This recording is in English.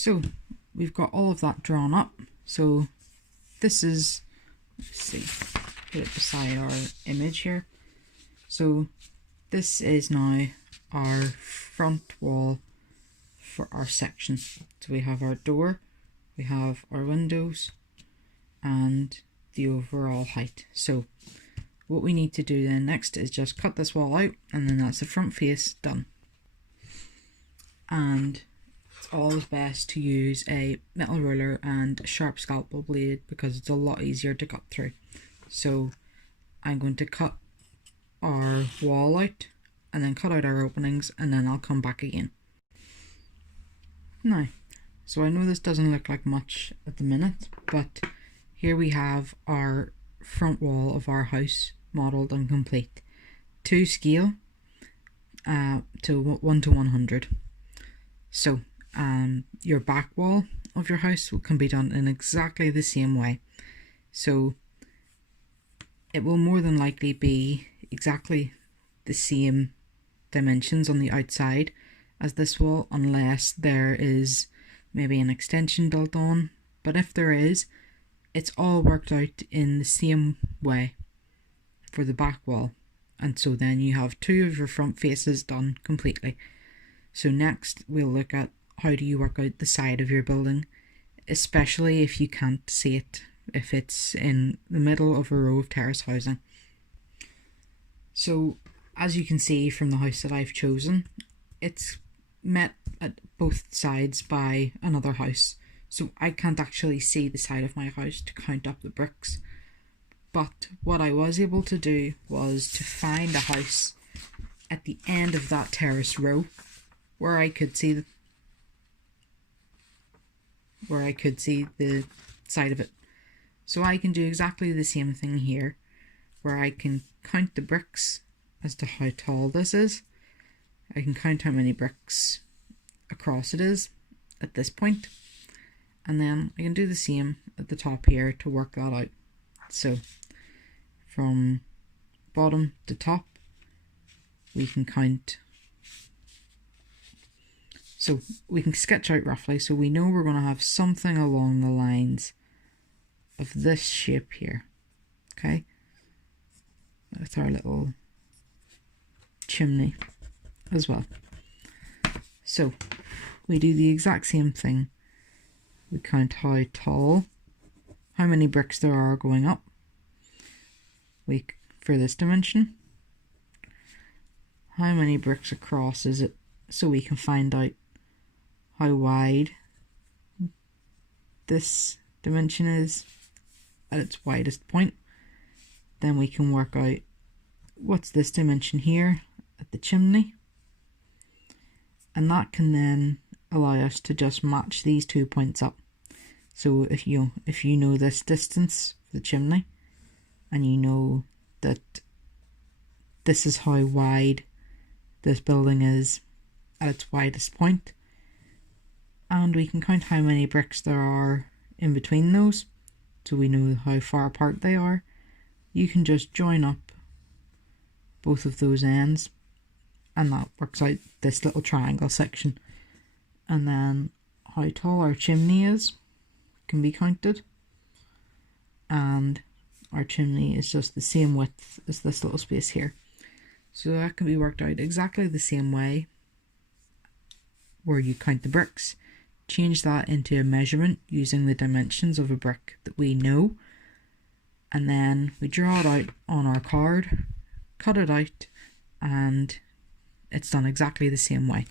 So we've got all of that drawn up. So this is, let's see, put it beside our image here. So this is now our front wall for our section. So we have our door, we have our windows, and the overall height. So what we need to do then next is just cut this wall out, and then that's the front face done. And it's always best to use a metal ruler and a sharp scalpel blade because it's a lot easier to cut through. So I'm going to cut our wall out and then cut out our openings, and then I'll come back again. Now, so I know this doesn't look like much at the minute, but here we have our front wall of our house modelled and complete to scale, to 1 to 100. So your back wall of your house can be done in exactly the same way. So it will more than likely be exactly the same dimensions on the outside as this wall, unless there is maybe an extension built on. But if there is, it's all worked out in the same way for the back wall, and so then you have 2 of your front faces done completely. So next we'll look at how do you work out the side of your building, especially if you can't see it, if it's in the middle of a row of terrace housing. So as you can see from the house that I've chosen, it's met at both sides by another house. So I can't actually see the side of my house to count up the bricks. But what I was able to do was to find a house at the end of that terrace row where I could see the side of it. So I can do exactly the same thing here, where I can count the bricks as to how tall this is. I can count how many bricks across it is at this point, and then I can do the same at the top here to work that out. So from bottom to top we can count, so we can sketch out roughly, so we know we're going to have something along the lines of this shape here, okay, with our little chimney as well. So we do the exact same thing. We count how tall, how many bricks there are going up for this dimension, how many bricks across is it, so we can find out how wide this dimension is at its widest point. Then we can work out what's this dimension here at the chimney, and that can then allow us to just match these 2 points up. So if you know this distance for the chimney, and you know that this is how wide this building is at its widest point, and we can count how many bricks there are in between those, so we know how far apart they are, you can just join up both of those ends, and that works out this little triangle section. And then how tall our chimney is can be counted, and our chimney is just the same width as this little space here. So that can be worked out exactly the same way, where you count the bricks, change that into a measurement using the dimensions of a brick that we know, and then we draw it out on our card, cut it out, and it's done exactly the same way.